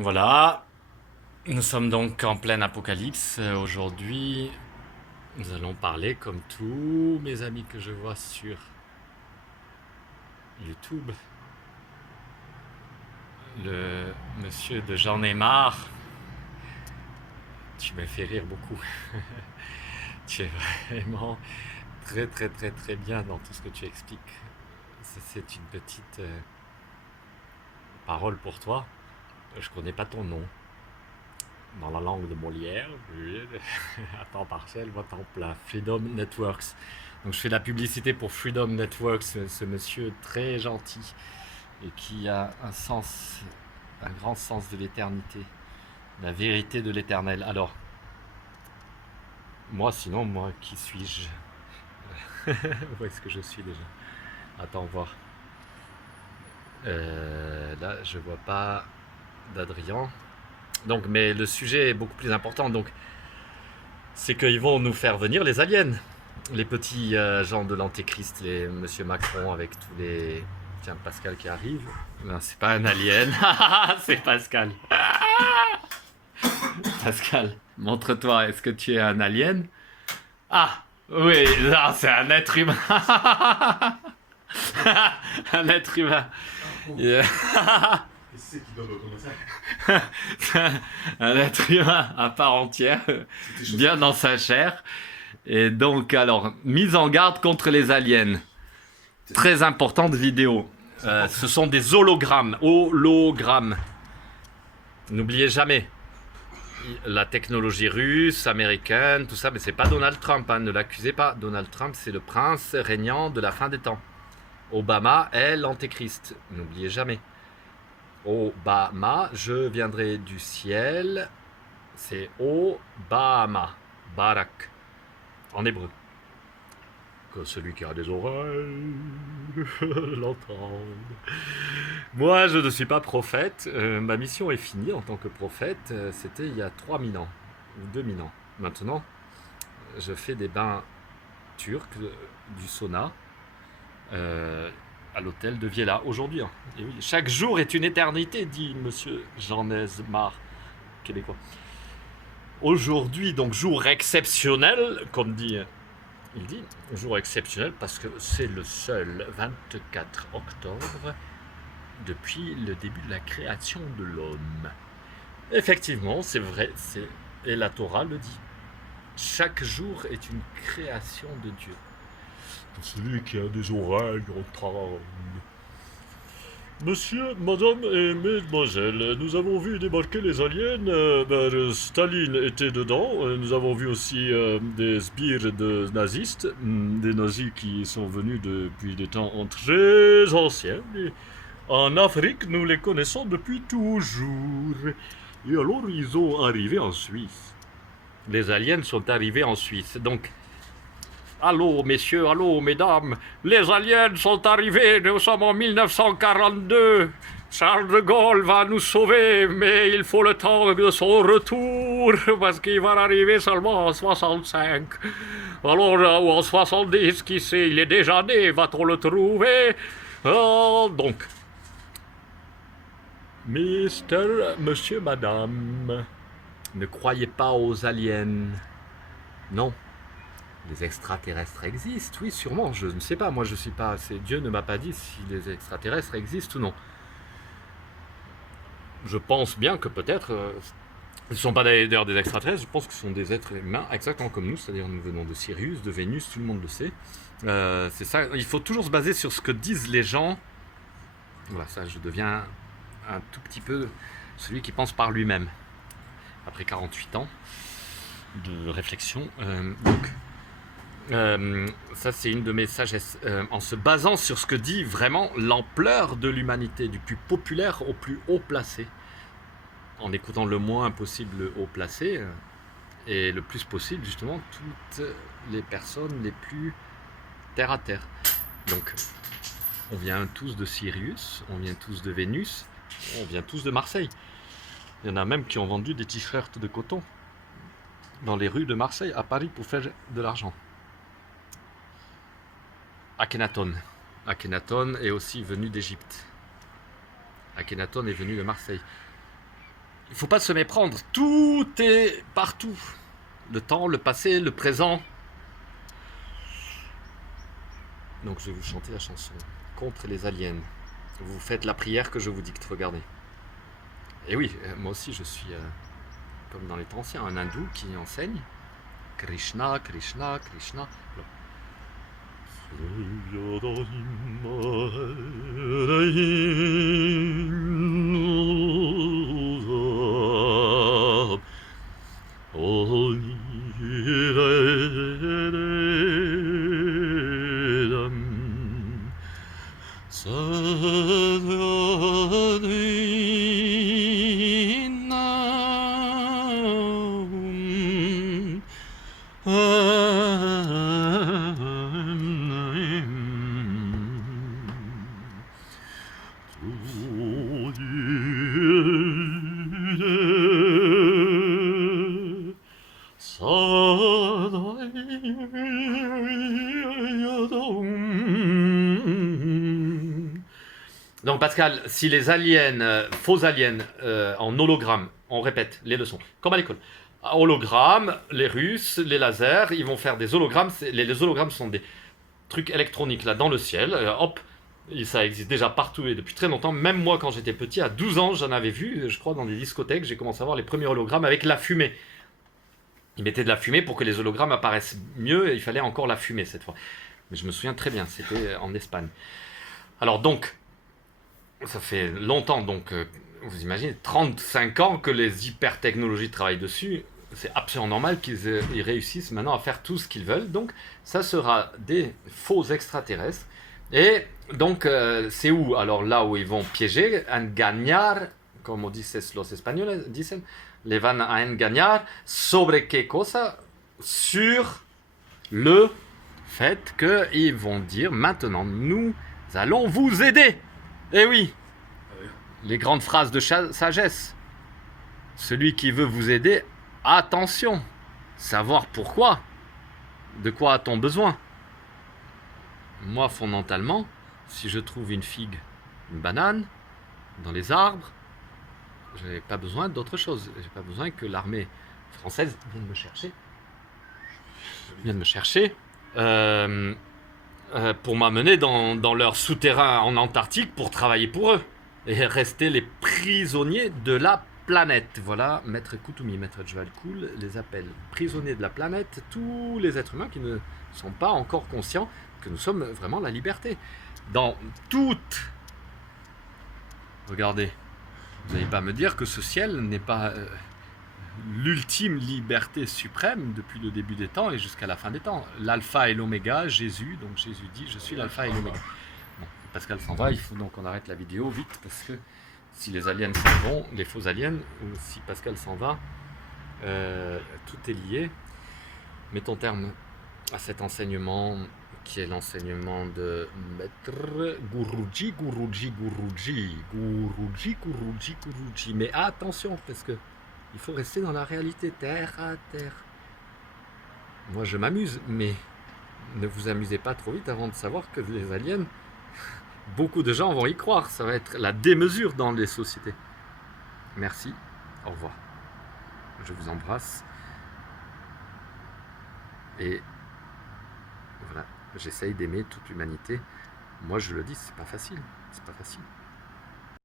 Voilà, nous sommes donc en pleine apocalypse. Aujourd'hui, nous allons parler, comme tous mes amis que je vois sur YouTube, le monsieur de J'en ai marre. Tu me fais rire beaucoup. Tu es vraiment très bien dans tout ce que tu expliques. C'est une petite parole pour toi. Je connais pas ton nom. Dans la langue de Molière, à temps partiel, à temps plein. Freedom Networks. Donc je fais de la publicité pour Freedom Networks, ce monsieur très gentil et qui a un grand sens de l'éternité, la vérité de l'éternel. Alors, moi, qui suis-je? Où est-ce que je suis déjà? Attends, voir. Là, je vois pas d'Adrien. Donc, mais le sujet est beaucoup plus important. Donc, c'est qu'ils vont nous faire venir les aliens, les petits gens de l'antéchrist, les Monsieur Macron avec tous les. Tiens, Pascal qui arrive. Non, c'est pas un alien. C'est Pascal. Pascal, montre-toi. Est-ce que tu es un alien? Ah, oui, là, c'est un être humain. Un être humain. Yeah. C'est qui donne comme ça. Un être humain à part entière, bien dans sa chair. Et donc, alors, mise en garde contre les aliens. Très importante vidéo. Ce sont des hologrammes. Hologrammes. N'oubliez jamais. La technologie russe, américaine, tout ça, mais c'est pas Donald Trump, hein, ne l'accusez pas. Donald Trump, c'est le prince régnant de la fin des temps. Obama est l'antéchrist. N'oubliez jamais. Obama, je viendrai du ciel. C'est Obama. Barak. En hébreu. Que celui qui a des oreilles l'entende. Moi, je ne suis pas prophète. Ma mission est finie en tant que prophète. C'était il y a 3000 ans. Ou 2000 ans. Maintenant, je fais des bains turcs, du sauna. À l'hôtel de Viella aujourd'hui. Hein. Et oui, chaque jour est une éternité, dit monsieur J'en ai marre, québécois. Aujourd'hui, donc jour exceptionnel, comme dit, il dit, jour exceptionnel parce que c'est le seul 24 octobre depuis le début de la création de l'homme. Effectivement, c'est vrai, et la Torah le dit. Chaque jour est une création de Dieu. Celui qui a des oreilles entende. Monsieur, madame et mesdemoiselles, nous avons vu débarquer les aliens. Staline était dedans. Nous avons vu aussi des sbires de nazistes, des nazis qui sont venus depuis des temps très anciens. Et en Afrique, nous les connaissons depuis toujours. Et alors, ils ont arrivé en Suisse. Les aliens sont arrivés en Suisse. Donc, allô, messieurs, allô, mesdames, les aliens sont arrivés, nous sommes en 1942. Charles de Gaulle va nous sauver, mais il faut le temps de son retour, parce qu'il va arriver seulement en 65. Alors, ou en 70, qui sait, il est déjà né, va-t-on le trouver? Donc, monsieur, madame, ne croyez pas aux aliens. Non. Les extraterrestres existent, oui, sûrement, je ne sais pas, moi je suis pas, Dieu ne m'a pas dit si les extraterrestres existent ou non. Je pense bien que peut-être, ce ne sont pas d'ailleurs des extraterrestres, je pense que ce sont des êtres humains exactement comme nous, c'est-à-dire nous venons de Sirius, de Vénus, tout le monde le sait. C'est ça, il faut toujours se baser sur ce que disent les gens. Voilà, ça je deviens un tout petit peu celui qui pense par lui-même, après 48 ans de réflexion. Ça c'est une de mes sagesses, en se basant sur ce que dit vraiment l'ampleur de l'humanité, du plus populaire au plus haut placé, en écoutant le moins possible le haut placé, et le plus possible justement toutes les personnes les plus terre à terre. Donc on vient tous de Sirius, on vient tous de Vénus, on vient tous de Marseille. Il y en a même qui ont vendu des t-shirts de coton dans les rues de Marseille, à Paris, pour faire de l'argent. Akhenaton. Akhenaton est aussi venu d'Égypte. Akhenaton est venu de Marseille. il ne faut pas se méprendre. Tout est partout. Le temps, le passé, le présent. Donc je vais vous chanter la chanson contre les aliens. Vous faites la prière que je vous dicte, regardez. Et oui, moi aussi je suis, comme dans les temps anciens, un hindou qui enseigne Krishna, Krishna, Krishna. Donc Pascal, si les aliens, faux aliens, en hologramme, on répète les leçons, comme à l'école, hologramme, les Russes, les lasers, ils vont faire des hologrammes. Les hologrammes sont des trucs électroniques là dans le ciel, hop, ça existe déjà partout et depuis très longtemps. Même moi quand j'étais petit, à 12 ans, j'en avais vu, je crois dans des discothèques, j'ai commencé à voir les premiers hologrammes avec la fumée. Ils mettaient de la fumée pour que les hologrammes apparaissent mieux et il fallait encore la fumée cette fois. Mais je me souviens très bien, c'était en Espagne. Alors donc, ça fait longtemps, donc vous imaginez, 35 ans que les hyper-technologies travaillent dessus. C'est absolument normal qu'ils réussissent maintenant à faire tout ce qu'ils veulent. Donc, ça sera des faux extraterrestres. Et donc, c'est où? Alors là où ils vont piéger, engañar, como dices los españoles, dicen, les van a engañar, sobre qué cosa? Sur le fait qu'ils vont dire, maintenant, nous allons vous aider. Eh oui, les grandes phrases de sagesse. Celui qui veut vous aider, attention, savoir pourquoi, de quoi a-t-on besoin. Moi, fondamentalement, si je trouve une figue, une banane, dans les arbres, je n'ai pas besoin d'autre chose. Je n'ai pas besoin que l'armée française vienne me chercher. Pour m'amener dans leur souterrain en Antarctique pour travailler pour eux et rester les prisonniers de la planète. Voilà, Maître Koutoumi, Maître Djvalkoul les appelle prisonniers de la planète, tous les êtres humains qui ne sont pas encore conscients que nous sommes vraiment la liberté. Dans toute... Regardez, vous n'allez pas me dire que ce ciel n'est pas l'ultime liberté suprême depuis le début des temps et jusqu'à la fin des temps. L'alpha et l'oméga, Jésus, donc Jésus dit « Je suis l'alpha et l'oméga ». Bon, Pascal s'en va, il faut donc qu'on arrête la vidéo vite parce que si les aliens s'en vont, les faux aliens, ou si Pascal s'en va, tout est lié. Mettons terme à cet enseignement qui est l'enseignement de Maître Guruji. Mais attention, parce que il faut rester dans la réalité, terre à terre. Moi, je m'amuse, mais ne vous amusez pas trop vite avant de savoir que les aliens, beaucoup de gens vont y croire. Ça va être la démesure dans les sociétés. Merci, au revoir. Je vous embrasse. Et voilà, j'essaye d'aimer toute l'humanité. Moi, je le dis, c'est pas facile. C'est pas facile.